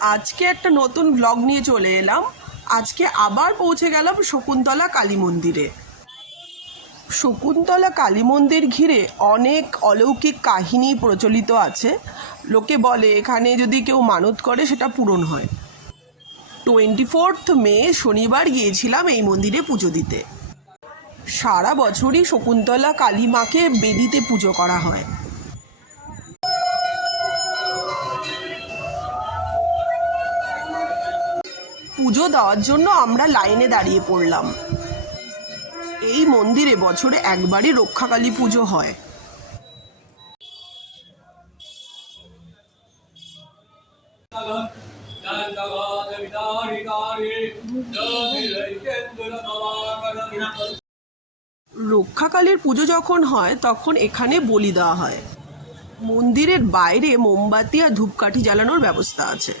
আজকে একটা নতুন ব্লগ নিয়ে চলে এলাম। আজকে আবার পৌঁছে গেলাম শকুন্তলা কালী মন্দিরে। শকুন্তলা কালী মন্দির ঘিরে অনেক অলৌকিক কাহিনী প্রচলিত আছে। লোকে বলে এখানে যদি কেউ মানত করে সেটা পূরণ হয়। 24 মে শনিবার গিয়েছিলাম এই মন্দিরে পুজো দিতে। সারা বছরই শকুন্তলা কালী মাকে বেদিতে পুজো করা হয়। পুজো দেওয়ার জন্য আমরা লাইনে দাঁড়িয়ে পড়লাম। এই মন্দিরে বছরে একবারই রক্ষাকালী পুজো হয়। রক্ষাকালীর পুজো যখন হয় তখন এখানে বলি দেওয়া হয়। মন্দিরের বাইরে মোমবাতি আর ধূপকাঠি জ্বালানোর ব্যবস্থা আছে।